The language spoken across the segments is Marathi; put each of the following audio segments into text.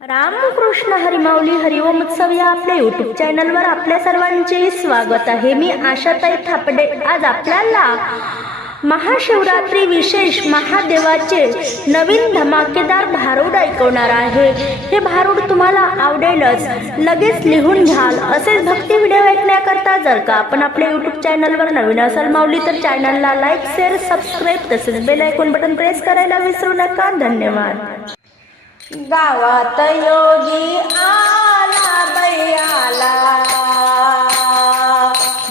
रामकृष्ण हरिमाऊली हरिओम उत्सव या आपल्या यूट्यूब चॅनलवर आपल्या सर्वांचे स्वागत आहे। मी आशाताई थापडे आज आपल्याला महाशिवरात्री विशेष महादेवाचे नवीन धमाकेदार भारूड ऐकवणार आहे। हे भारूड तुम्हाला आवडेलच, लगेच लिहून घ्याल। असेच भक्ती व्हिडिओ ऐकण्याकरता जर का आपण आपल्या यूट्यूब चॅनलवर नवीन असाल माऊली तर चॅनलला लाईक शेअर सबस्क्राईब तसेच बेल आयकॉन बटन प्रेस करायला विसरू नका। धन्यवाद। गावात योगी आला बैयाला,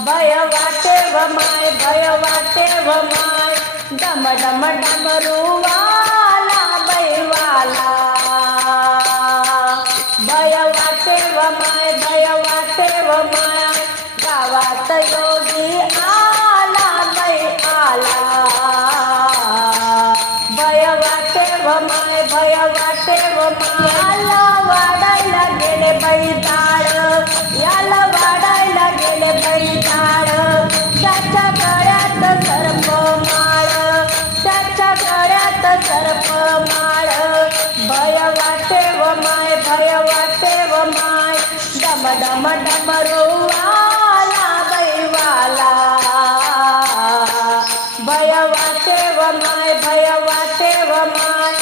भय वाटे व माय, भय वाटे व माय, डम डम डमरूवाला बैवाला, भय वाटे व माय, भय वाटे व माय, गावात योगी आला बै आला, भय वाटे व माय, भय वाटे व माय, याला वाडायला गेले बैताळ, याला वाडायला गेले बैताळ, त्याच्या गळ्यात सर्प माळ, त्याच्या गळ्यात सर्प माळ, भय वाटे व माय, भय वाटे व माय, डम डम डमरूवाला बैवाला, भय वाटे व माय, भय वाटे व माय,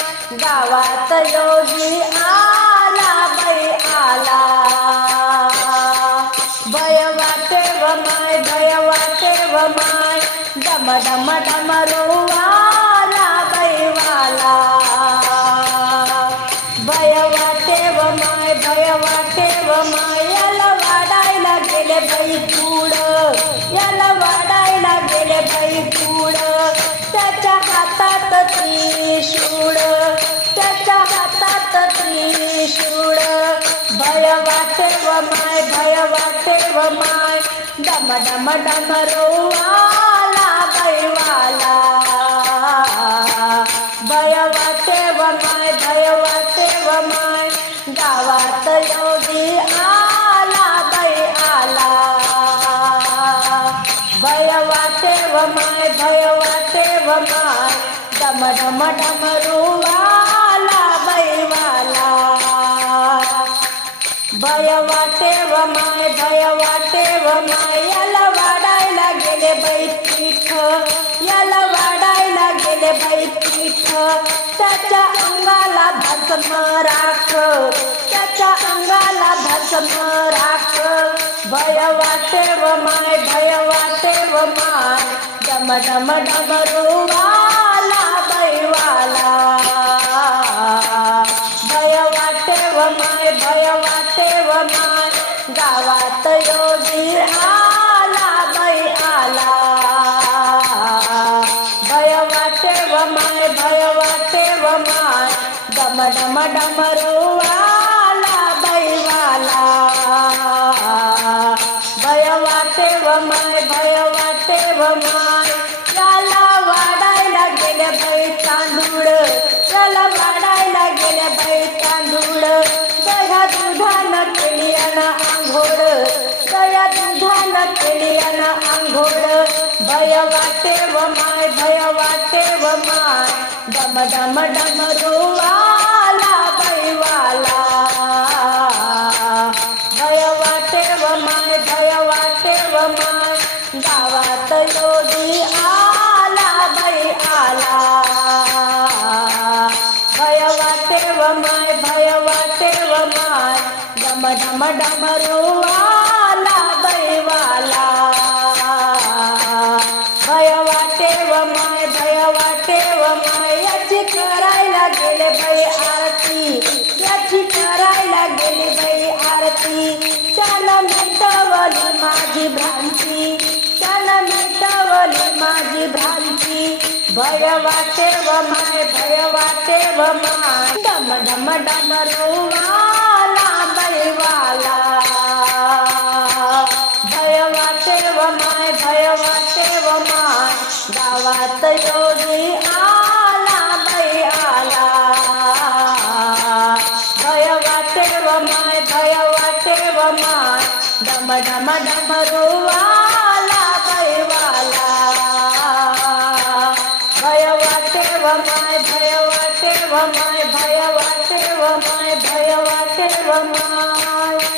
गावात योगी आला बै आला, भय वाटे व माय, भय वाटे व माय, डम डम डमरूवाला बैवाला, भय वाटे व माय, भय वाटे व माय, याला वाडायला गेले बैकुड, याला वाडायला गेले बैकुड, त्याच्या हातात त्रिशूळ, त्याच्या हातात त्रिशूळ, भय वाटे व माय, भय वाटे व माय, डम डम डमरूवाला बैवाला, भय वाटे व माय, भय वाटे व माय, गावात योगी आला बै आला, भय वाटे व माय, भय वाटे व माय, डम डम डमरूवाला बैवाला, भय वाटे व माय, भय वाटे व माय, याला वाडायला गेले बैपीठ, याला वाडायला गेले बैपीठ, त्याच्या अंगाला भस्म राख, त्याच्या अंगाला भस्म राख, भय वाटे व माय, भय वाटे व माय, डम डम डमरूवाला बैवाला, भय वाटे व माय, भय वाटे व माय, गावात योगी आला बै आला, भय वाटे व माय, भय वाटे व माय, डम डम डमरूवाला बैवाला, भय वाटे व माय, भय वाटे व माय, याला वाडायला गेले बै तांदूळ, याला वाडायला गेले बै तांदूळ, दह्या दुधानं केली अन आंघोळ, दह्या दुधानं केली अन आंघोळ, भय वाटे व माय, भय वाटे व माय, डम डम डमरूवाला बैवाला, भय वाटे व माय, भय वाटे व माय, गावात योगी आला बै आला, भय वाटे व माय, भय वाटे व माय, डम डम डमरूवाला बैवाला, भय वाटे व माय, भय वाटे व माय, याची करायला गेले बै आरती, याची करायला गेले बै आरती, त्यानं मिटवली माझी भ्रांती, त्यानं मिटवली माझी भ्रांती, भय वाटे व माय, भय वाटे व माय, डम डम डमरूवाला बैवाला, भय वाटे व माय, भय वाटे व माय, गावात योगी आला बै आला, भय वाटे व माय, भय वाटे व माय, डम डम डमरूवाला बैवाला, भय वाटे व माय, भय वाटे व माय, भय वाटे व माय, भय वाटे माय